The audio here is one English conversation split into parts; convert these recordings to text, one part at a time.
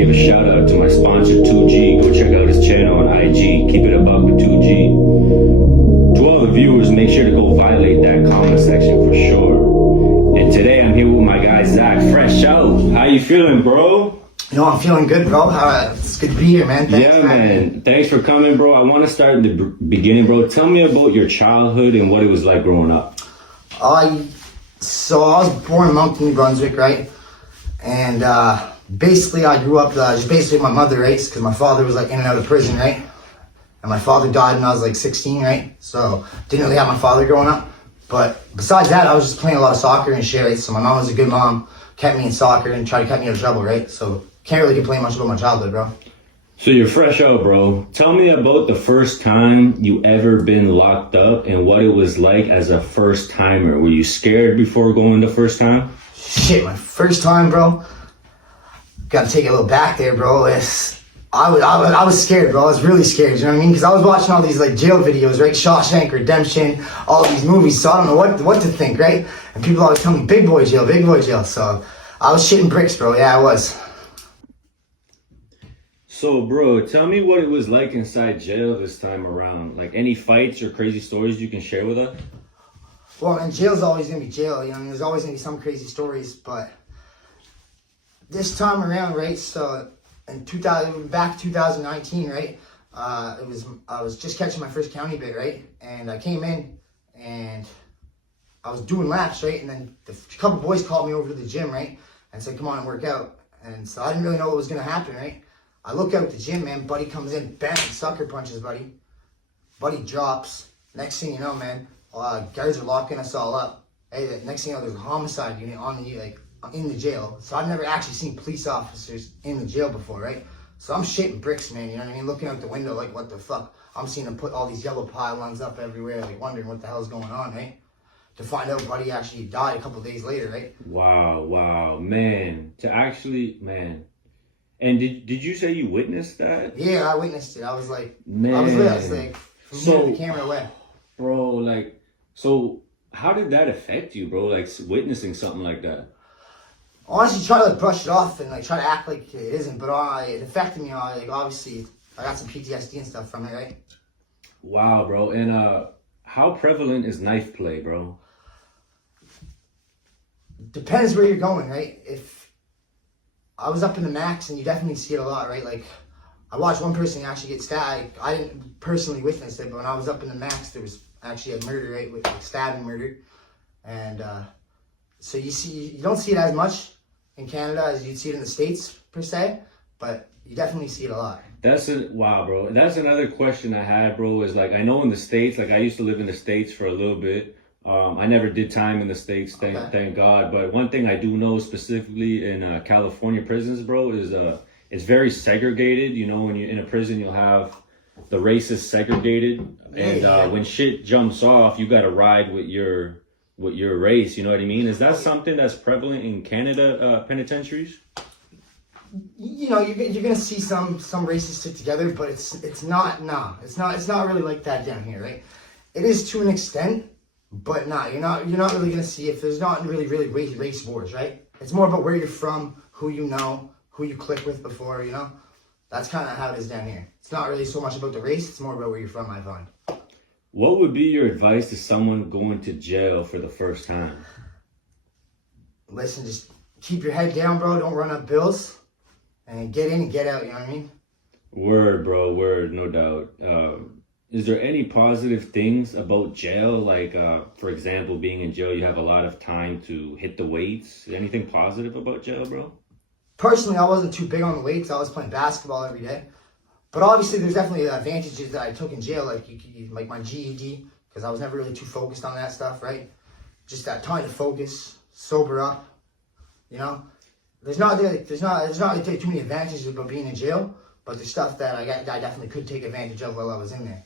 give a shout out to my sponsor 2G. Go check out his channel on IG. Keep it a buck with 2G. To all the viewers, make sure to go violate that comment section for sure. And today I'm here with my guy Zach, fresh out. How you feeling, bro? I'm feeling good, bro. It's good to be here, man. Thanks, man. Thanks for coming, bro. I want to start in the beginning, bro. Tell me about your childhood and what it was like growing up. So I was born in Moncton, New Brunswick, right? And basically I grew up just basically with my mother, right? Because my father was like in and out of prison, right? And my father died when I was like 16, right? So didn't really have my father growing up. But besides that, I was just playing a lot of soccer and shit, right? So my mom was a good mom, kept me in soccer and tried to keep me out of trouble, right? So can't really complain much about my childhood, bro. So you're fresh out, bro. Tell me about the first time you ever been locked up and what it was like as a first timer. Were you scared before going the first time? Shit, my first time, bro. Gotta take it a little back there, bro. I was scared, bro. I was really scared, you know what I mean? Because I was watching all these like jail videos, right? Shawshank Redemption, all these movies, so I don't know what to think, right? And people always tell me, big boy jail, big boy jail. So I was shitting bricks, bro. Yeah, I was. So, bro, tell me what it was like inside jail this time around. Like, any fights or crazy stories you can share with us? Well, man, jail's always going to be jail. You know, I mean, there's always going to be some crazy stories. But this time around, right, so in 2019, right, I was just catching my first county bit, right? And I came in and I was doing laps, right? And then a couple boys called me over to the gym, right? And said, come on and work out. And so I didn't really know what was going to happen, right? I look out the gym, man. Buddy comes in, bang, sucker punches, buddy. Buddy drops. Next thing you know, man, guards are locking us all up. Hey, the next thing you know, there's a homicide unit in the jail. So I've never actually seen police officers in the jail before, right? So I'm shitting bricks, man. You know what I mean? Looking out the window, like, what the fuck? I'm seeing them put all these yellow pylons up everywhere, like wondering what the hell's going on, right? To find out, buddy actually died a couple days later, right? Wow, man. And did you say you witnessed that? Yeah, I witnessed it. I was like, man. I was like, from the camera away. Bro, like, so how did that affect you, bro? Like, witnessing something like that? Honestly, try to like brush it off and like try to act like it isn't, but it affected me. Like, obviously, I got some PTSD and stuff from it, right? Wow, bro. And how prevalent is knife play, bro? Depends where you're going, right? If I was up in the max, and you definitely see it a lot, right? Like, I watched one person actually get stabbed. I didn't personally witness it, but when I was up in the max, there was actually a murder, right? With like, stabbing murder. And so you don't see it as much in Canada as you'd see it in the States, per se, but you definitely see it a lot. Wow, bro. That's another question I had, bro, is like, I know in the States, like I used to live in the States for a little bit. I never did time in the States, thank God. But one thing I do know specifically in California prisons, bro, is it's very segregated. You know, when you're in a prison, you'll have the races segregated. And when shit jumps off, you got to ride with your race. You know what I mean? Is that something that's prevalent in Canada penitentiaries? You know, you're gonna see some races stick together, but it's not really like that down here, right? It is to an extent. But you're not really gonna see if there's not really race wars, right? It's more about where you're from, who you know, who you click with before, you know. That's kind of how it is down here. It's not really so much about the race; it's more about where you're from, I find. What would be your advice to someone going to jail for the first time? Listen, just keep your head down, bro. Don't run up bills, and get in and get out. You know what I mean? Word, bro. Word, no doubt. Is there any positive things about jail? Like, for example, being in jail, you have a lot of time to hit the weights. Anything positive about jail, bro? Personally, I wasn't too big on the weights. I was playing basketball every day. But obviously, there's definitely advantages that I took in jail, like my GED, because I was never really too focused on that stuff, right? Just that time to focus, sober up, you know? There's not too many advantages about being in jail, but there's stuff that I definitely could take advantage of while I was in there.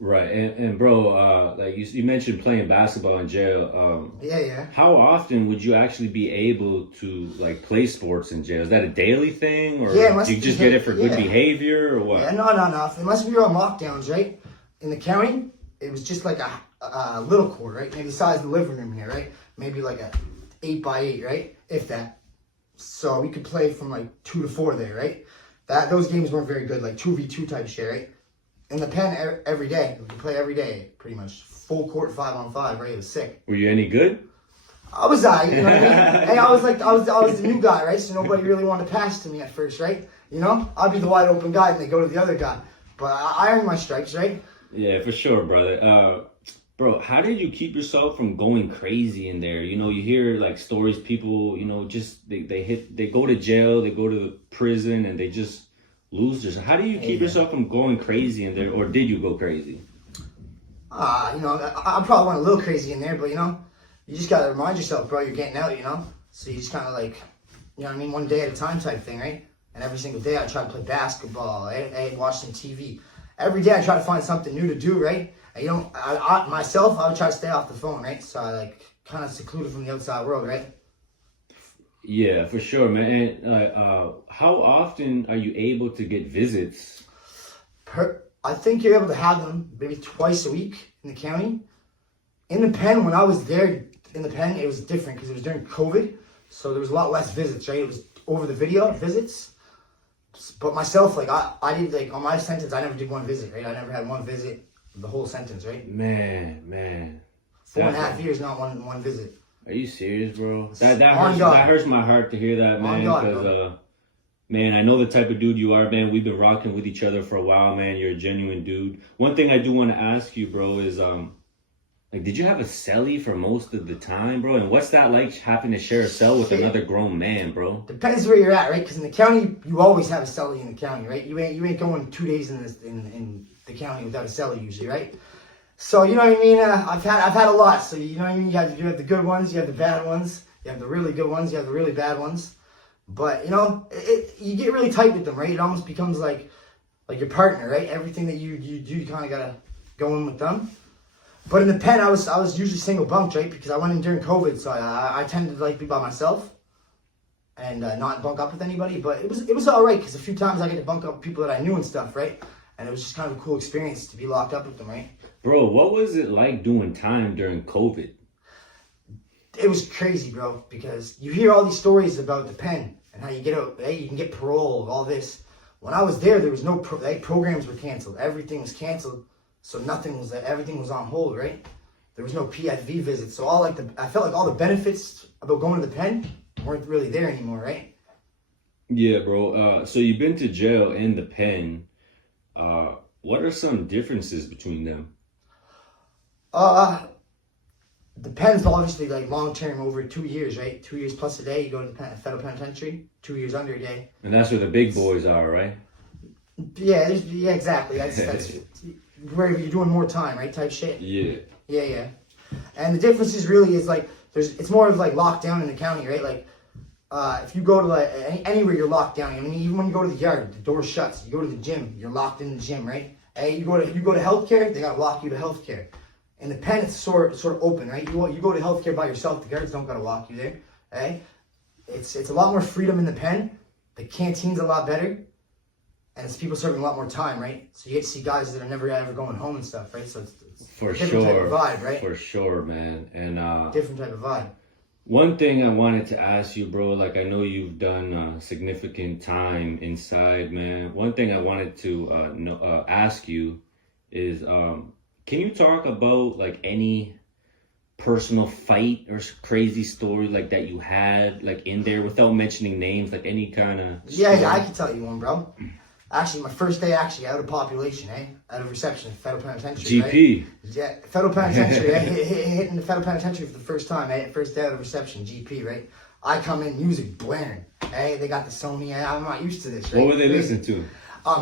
Right, and bro, like you mentioned playing basketball in jail. Yeah. How often would you actually be able to like play sports in jail? Is that a daily thing, or do you just get it for good behavior, or what? Yeah, no. Unless we were on lockdowns, right? In the county, it was just like a little court, right? Maybe the size of the living room here, right? Maybe like a 8x8, right? If that. So we could play from like 2 to 4 there, right? Those games weren't very good, like 2v2 type shit, right? In the pen every day. We could play every day, pretty much. Full court 5-on-5, right? It was sick. Were you any good? I was you know what I mean? Hey, I was the new guy, right? So nobody really wanted to pass to me at first, right? You know? I'd be the wide open guy and they go to the other guy. But I earned my stripes, right? Yeah, for sure, brother. Bro, how did you keep yourself from going crazy in there? You know, you hear like stories, people, you know, just they go to jail, they go to prison, and they just lose their. How do you keep yourself from going crazy in there, or did you go crazy? You know, I probably went a little crazy in there, but you know, you just gotta remind yourself, bro, you're getting out, you know? So you just kind of like, you know what I mean, one day at a time type thing, right? And every single day I try to play basketball, I watch some TV. Every day I try to find something new to do, right? And, you know, I myself, I would try to stay off the phone, right? So I like kind of secluded from the outside world, right? Yeah, for sure, man. And how often are you able to get visits? I think you're able to have them maybe twice a week in the county. In the pen, when I was there in the pen, it was different because it was during COVID. So there was a lot less visits, right? It was over the video visits. But myself, like I did, like on my sentence, I never did one visit, right? I never had one visit the whole sentence, right? Man. 4.5 years, not one visit. Are you serious, bro? That hurts my heart to hear that, man. Because man, I know the type of dude you are, man. We've been rocking with each other for a while, man. You're a genuine dude. One thing I do want to ask you, bro, is like, did you have a cellie for most of the time, bro? And what's that like, having to share a cell with another grown man, bro? Depends where you're at, right? Because in the county, you always have a cellie in the county, right? You ain't going 2 days in the county without a cellie usually, right? So you know what I mean. I've had a lot. So you know what I mean. You have the good ones, you have the bad ones, you have the really good ones, you have the really bad ones. But you know, you get really tight with them, right? It almost becomes like your partner, right? Everything that you do, you kind of gotta go in with them. But in the pen, I was usually single bunked, right? Because I went in during COVID, so I tended to like be by myself and not bunk up with anybody. But it was all right because a few times I get to bunk up with people that I knew and stuff, right? And it was just kind of a cool experience to be locked up with them, right? Bro, what was it like doing time during COVID? It was crazy, bro, because you hear all these stories about the pen and how you get out, hey, you can get parole, all this. When I was there was no programs were canceled. Everything was canceled, so everything was on hold, right? There was no PFV visits, so I felt like all the benefits about going to the pen weren't really there anymore, right? Yeah, bro. So you've been to jail and the pen. What are some differences between them? The pen's obviously like long term, over 2 years, right? 2 years plus a day. You go to the federal penitentiary. 2 years under a day. And that's where the big boys are, right? Yeah, exactly. That's where you're doing more time, right? Type shit. Yeah. And the difference is really like it's more of like lockdown in the county, right? Like if you go to like anywhere, you're locked down. I mean, even when you go to the yard, the door shuts. You go to the gym, you're locked in the gym, right? Hey, you go to healthcare, they gotta lock you to healthcare. In the pen, it's sort of open, right? You go to healthcare by yourself. The guards don't gotta walk you there. Hey, it's a lot more freedom in the pen. The canteen's a lot better, and it's people serving a lot more time, right? So you get to see guys that are never ever going home and stuff, right? So it's for a different type of vibe, right? For sure, man. And different type of vibe. One thing I wanted to ask you, bro, like I know you've done significant time inside, man. One thing I wanted to ask you is, can you talk about like any personal fight or crazy story like that you had like in there without mentioning names, like any kind of Yeah, I can tell you one, bro. Actually, my first day out of population, out of reception, federal penitentiary. GP. Right? Yeah, federal penitentiary. Hitting the federal penitentiary for the first time, first day out of reception, GP, right? I come in, music blaring. They got the Sony. I'm not used to this, right? What were they listening to?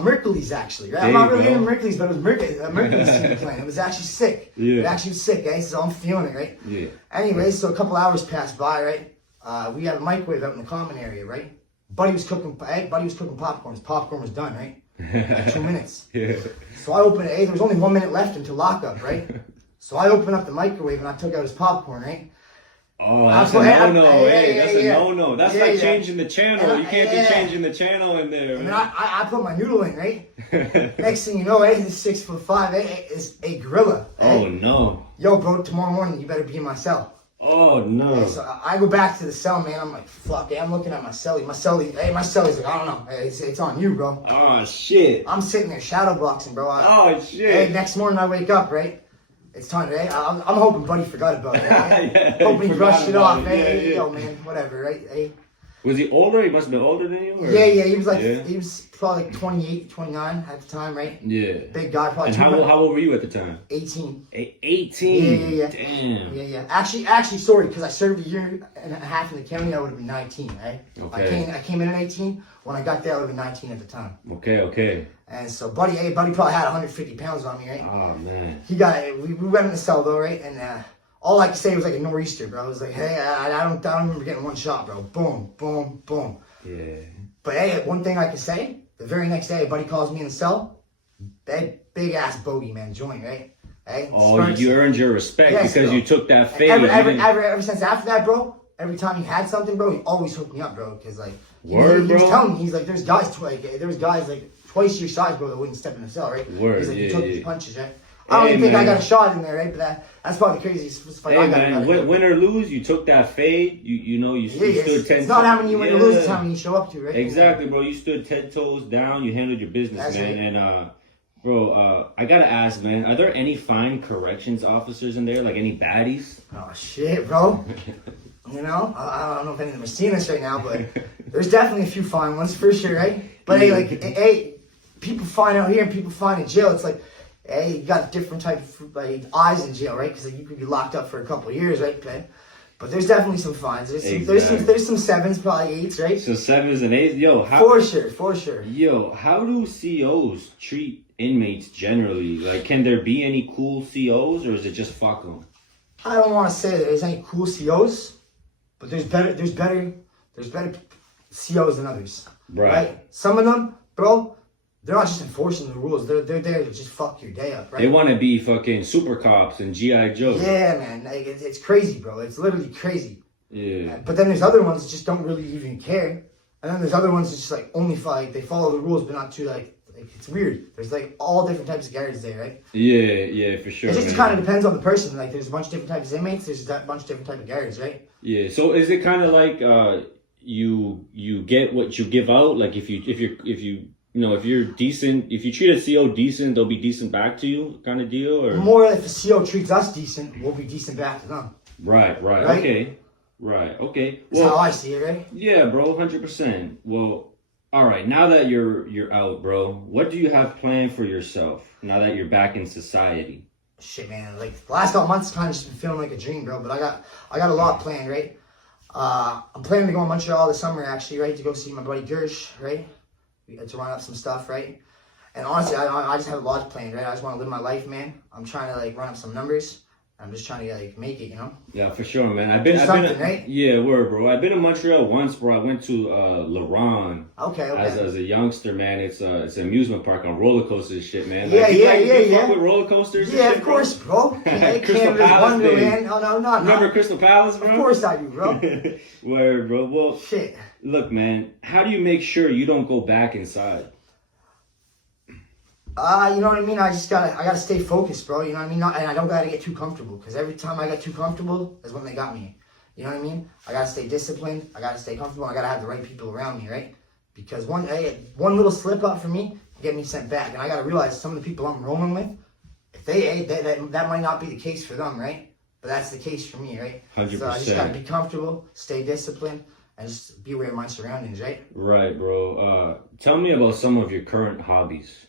Mercury's actually, right? I'm not really into Mercury's, but it was Mercury's CD playing. It was actually sick. Yeah. It actually was sick, so I'm feeling it, right? Yeah. Anyway, so a couple hours passed by, right? We had a microwave out in the common area, right? Buddy was cooking popcorn. His popcorn was done, right? Like 2 minutes. Yeah. So I opened it. There was only 1 minute left until lockup, right? So I opened up the microwave and I took out his popcorn, right? Oh, that's a no-no. That's a no-no. That's like changing the channel. You can't be changing the channel in there. And then I put my noodle in, right? Next thing you know, this 6'5" is a gorilla. Oh no. Yo, bro, tomorrow morning you better be in my cell. Oh no. And so I go back to the cell, man. I'm like, fuck, I'm looking at my cellie. My cellie's like, I don't know. Hey, it's on you, bro. Oh shit. I'm sitting there shadow boxing, bro. Oh shit. Hey, next morning I wake up, right? It's time today. I'm hoping Buddy forgot about it. Right? Yeah, hoping he brushed it off. it. Hey, Yeah. yo, man, whatever, right? Hey. Was he older? He must have been older than you? Or? Yeah, he was like, he was probably like 28, 29 at the time, right? Yeah. Big guy, probably. And how old were you at the time? 18. 18? Yeah. Damn. Yeah. Actually, sorry, because I served a year and a half in the county, I would have been 19, right? Okay. I came in at 18. When I got there, I would have been 19 at the time. Okay. And so, Buddy probably had 150 pounds on me, right? Oh, man. We went in the cell, though, right? And all I could say was like a nor'easter, bro. I was like, hey, I don't remember getting one shot, bro. Boom, boom, boom. Yeah. But hey, one thing I can say, the very next day, Buddy calls me in the cell. Big ass bogey, man, joint, right? Hey, Oh, Sparks. you earned your respect because bro. you took that fade. Ever since after that, bro, every time he had something, bro, he always hooked me up, bro. Because, like, he was telling me, he's like, there's guys like twice your size, bro, that wouldn't step in the cell, right? Word, he's like, you took these punches, right? I don't Hey, even think I man. got a shot in there, right? But that's probably the craziest fight I Hey, got. man, win or lose, you took that fade. You stood 10 It's not how many you win or lose, it's how many you show up to, right? Exactly, bro. You stood 10 toes down. You handled your business, That's man. right. And, bro, I gotta ask, man, are there any fine corrections officers in there? Like any baddies? Oh, shit, bro. You know, I don't know if any of them are seeing this right now, but there's definitely a few fine ones for sure, right? But hey, people find out here and people find in jail. It's like, hey, you got different type of eyes in jail, right? Because you could be locked up for a couple of years, right? But there's definitely some fines. There's some sevens, probably eights, right? So 7s and 8s, yo. For sure. Yo, how do COs treat inmates generally? Like, can there be any cool COs, or is it just fuck them? I don't want to say that there's any cool COs, but there's better COs than others, right? Some of them, bro, they're not just enforcing the rules. They're there to just fuck your day up, right? They want to be fucking super cops and G.I. Joe. Yeah, man. Like, it's crazy, bro. It's literally crazy. Yeah. But then there's other ones that just don't really even care. And then there's other ones that just like only fight. They follow the rules, but not too like it's weird. There's like all different types of guards there, right? Yeah, for sure. It just kind of depends on the person. Like there's a bunch of different types of inmates. There's a bunch of different types of guards, right? Yeah. So is it kind of like you get what you give out? Like if you're decent, if you treat a CO decent, they'll be decent back to you, kind of deal, or more if the CO treats us decent, we'll be decent back to them. Right. Okay. That's how I see it, right? Yeah, bro, 100%. Well, all right. Now that you're out, bro, what do you have planned for yourself now that you're back in society? Shit, man. Like the last couple months, kind of just been feeling like a dream, bro. But I got a lot planned, right? I'm planning to go to Montreal this summer, actually, right? To go see my buddy Gersh, right? To run up some stuff, right? And honestly, I just have a lot planned, right? I just want to live my life, man. I'm trying to like run up some numbers. I'm just trying to like make it, you know? Yeah, for sure, man. I've something, been right? Yeah, word, bro. I've been in Montreal once, bro. I went to Laurent. Okay. As a youngster, man, it's an amusement park on roller coasters and shit, man. Yeah. You fuck with roller coasters? Yeah, and shit, of course, bro. Crystal Palace, Wonderland. Oh no, not. Remember Crystal Palace, bro? Of course I do, bro. Word, bro. Well, shit. Look, man. How do you make sure you don't go back inside? You know what I mean? I gotta stay focused, bro. You know what I mean? And I don't gotta get too comfortable, because every time I get too comfortable is when they got me. You know what I mean? I gotta stay disciplined. I gotta stay comfortable. I gotta have the right people around me, right? Because one little slip up for me can get me sent back, and I gotta realize some of the people I'm rolling with, if that might not be the case for them, right? But that's the case for me, right? 100%. So I just gotta be comfortable, stay disciplined, and just be aware of my surroundings, right? Right, bro. Tell me about some of your current hobbies.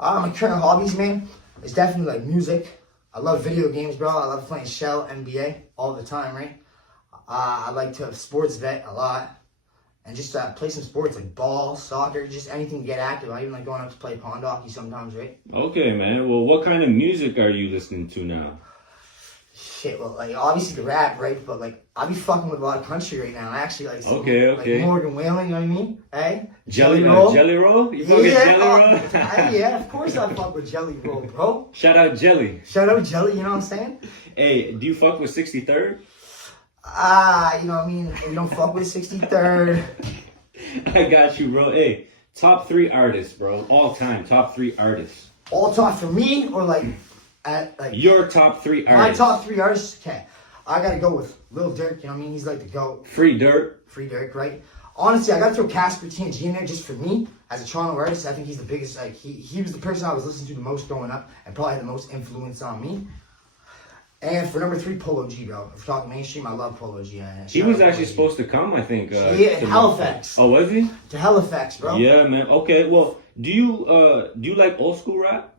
My current hobbies, man, is definitely like music. I love video games, bro. I love playing Shell, NBA all the time, right? I like to sports vet a lot. And just play some sports like ball, soccer, just anything to get active. I even like going out to play pond hockey sometimes, right? Okay, man. Well, what kind of music are you listening to now? Shit, well, like obviously the rap, right? But like I be fucking with a lot of country right now. I actually like some, okay. Like Morgan Wallen, you know what I mean? Hey, Jelly Roll. Jelly Roll? You fucking Jelly Roll? Yeah, of course I fuck with Jelly Roll, bro. Shout out Jelly. Shout out Jelly, you know what I'm saying? Hey, do you fuck with 63rd? You know what I mean? We don't fuck with 63rd. I got you, bro. Hey, top 3 artists, bro. All time, top 3 artists. All time for me, or like your top 3 artists? My top 3 artists? Okay. I gotta go with Lil Durk, you know what I mean? He's like the GOAT. Free Dirt. Free Durk, right? Honestly, I gotta throw Casper TNG in there just for me. As a Toronto artist, I think he's the biggest, like, he was the person I was listening to the most growing up and probably had the most influence on me. And for number 3, Polo G, bro. If we're talking mainstream, I love Polo G. He was actually supposed to come, I think. Yeah, Halifax. Oh, was he? To Halifax, bro. Yeah, man. Okay, well, do you like old school rap?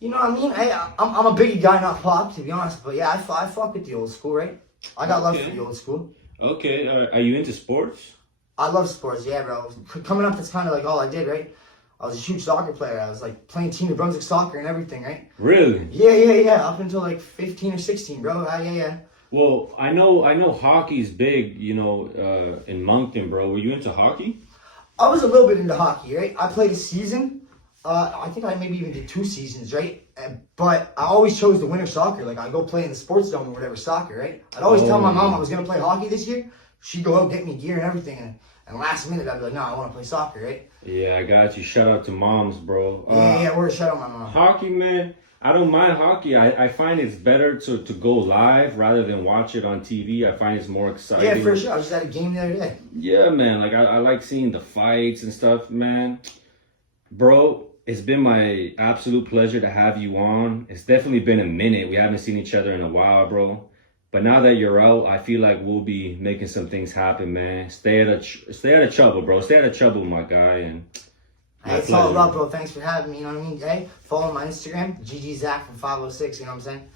You know what I mean? Hey, I'm a biggie guy, not pop, to be honest. But yeah, I fuck with the old school, right? I got love for the old school. Okay, are you into sports? I love sports, yeah, bro. Coming up, that's kind of like all I did, right? I was a huge soccer player. I was like playing Team New Brunswick soccer and everything, right? Really? Yeah. Up until like 15 or 16, bro. Yeah. Well, I know hockey's big, you know, in Moncton, bro. Were you into hockey? I was a little bit into hockey, right? I played a season. I think I maybe even did 2 seasons, right? But I always chose the winter soccer. Like, I go play in the sports zone or whatever, soccer, right? I'd always tell my mom I was going to play hockey this year. She'd go out, get me gear and everything. And last minute, I'd be like, no, I want to play soccer, right? Yeah, I got you. Shout out to moms, bro. Yeah, we're a shout out my mom. Hockey, man. I don't mind hockey. I find it's better to go live rather than watch it on TV. I find it's more exciting. Yeah, for sure. I was just at a game the other day. Yeah, man. Like, I like seeing the fights and stuff, man. Bro, it's been my absolute pleasure to have you on. It's definitely been a minute. We haven't seen each other in a while, bro. But now that you're out, I feel like we'll be making some things happen, man. Stay out of trouble, bro. Stay out of trouble, my guy. And hey, it's all up, bro. Thanks for having me. You know what I mean? Hey, follow my Instagram, GGZach from 506. You know what I'm saying?